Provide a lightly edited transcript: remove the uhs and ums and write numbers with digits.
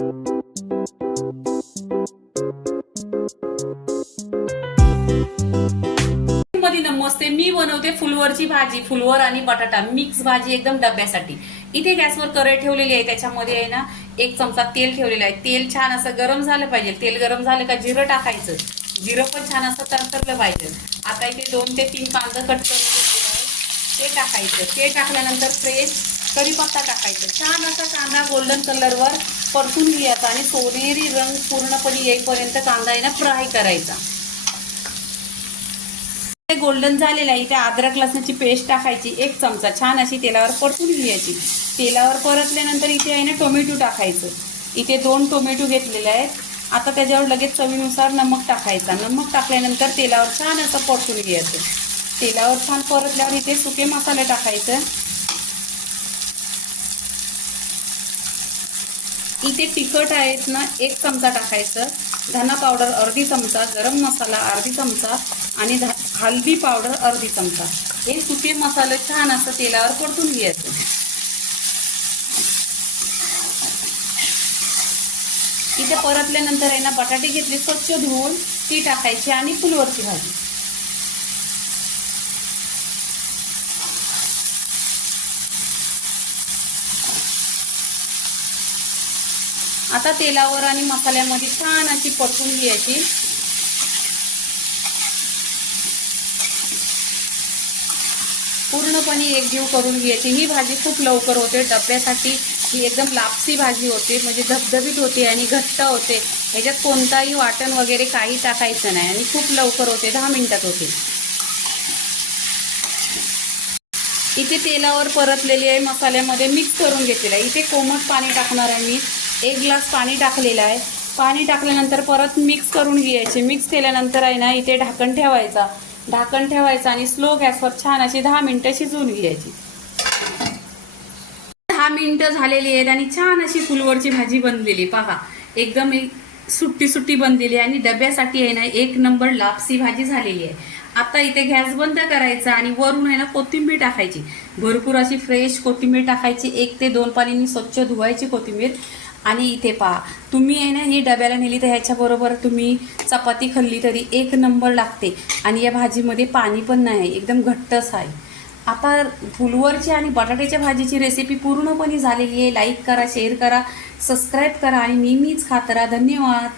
मध्ये नमस्ते, मी बनवते फुलवरची भाजी, फुलवर आणि बटाटा मिक्स भाजी एकदम डब्यासाठी। इथे गॅसवर कढई ठेवलेली आहे, त्याच्यामध्ये आहे ना 1 चमचा तेल ठेवलेला आहे। तेल छान असं गरम झालं पाहिजे। तेल गरम झालं का जिरं टाकायचं, जिरं पण छान असं तरतरलं पाहिजे। आता इथे 2 ते 3 कांदा कट करून घेतलेला आहे, ते टाकायचं। ते टाकल्यानंतर फ्रेश कढीपत्ता टाकायचं। छान असा कांदा गोल्डन कलरवर परतून घ्यायचा आणि सोनेरी रंग पूर्णपणे येईपर्यंत कांदा आहे ना फ्राय करायचा। गोल्डन झालेला आहे, इथे अद्रक लसणाची पेस्ट टाकायची 1 चमचा, छान अशी तेलावर परतून घ्यायची। तेलावर परतल्यानंतर इथे आहे ना टोमॅटो टाकायचं। इथे 2 टोमॅटो घेतलेले आहेत। आता त्याच्यावर लगेच चवीनुसार नमक टाकायचा। नमक टाकल्यानंतर तेलावर छान असं परतून घ्यायचं। तेलावर छान परतल्यावर इथे सुके मसाले टाकायचं। इथे तिखट आहेत ना 1 चमचा टाकायचं, धना पावडर अर्धी चमचा, गरम मसाला अर्धी चमचा आणि हळदी पावडर अर्धी चमचा। हे सुके मसाले छान असं तेलावर परतून घ्यायचं। इथे परतल्यानंतर आहे ना बटाटे घेतले स्वच्छ धुवून ती टाकायची आणि फुलवरची भाजी। आता तेलावर आणि मसाल्यामध्ये छान अशी परतून घ्यायची। पूर्णपणे एकजीव करून घ्यायची। ही भाजी खूप लवकर होते डब्यासाठी। ही एकदम लापसी भाजी होते, म्हणजे धबधबीत होते आणि घट्ट होते। ह्याच्यात कोणताही वाटण वगैरे काही टाकायचं नाही आणि खूप लवकर होते, 10 मिनिटात होते। इथे तेलावर परतलेली आहे, मसाल्यामध्ये मिक्स करून घेतलेला आहे। इथे कोमट पाणी टाकणार आहे मी, 1 ग्लास पाणी टाकलेलं आहे। पाणी टाकल्यानंतर परत मिक्स करून घ्यायचे। मिक्स केल्यानंतर आहे ना इथे ढाकण ठेवायचा। ढाकण ठेवायचं आणि स्लो गॅसवर छान अशी 10 मिनिटं शिजवून घ्यायची। 10 मिनिटं झालेली आहेत आणि छान अशी फुलवरची भाजी बनलेली पहा, एकदम सुट्टी सुट्टी बनलेली आणि डब्यासाठी आहे ना 1 नंबर लापसी भाजी झालेली आहे। आता इथे गॅस बंद करायचा आणि वरून आहे ना कोथिंबीर टाकायची। भरपूर अशी फ्रेश कोथिंबीर टाकायची, 1 ते 2 पाण्याने स्वच्छ धुवायची कोथिंबीर। आणि इथे पहा, तुम्ही आहे ना ही डब्याला नेली तर ह्याच्याबरोबर तुम्ही चपाती खाल्ली तरी 1 नंबर लागते। आणि या भाजीमध्ये पाणी पण नाही, एकदम घट्टच आहे। आता फुलवरची आणि बटाट्याच्या भाजीची रेसिपी पूर्णपणे झालेली आहे। लाईक करा, शेअर करा, सबस्क्राईब करा आणि नेहमीच खात राहा। धन्यवाद।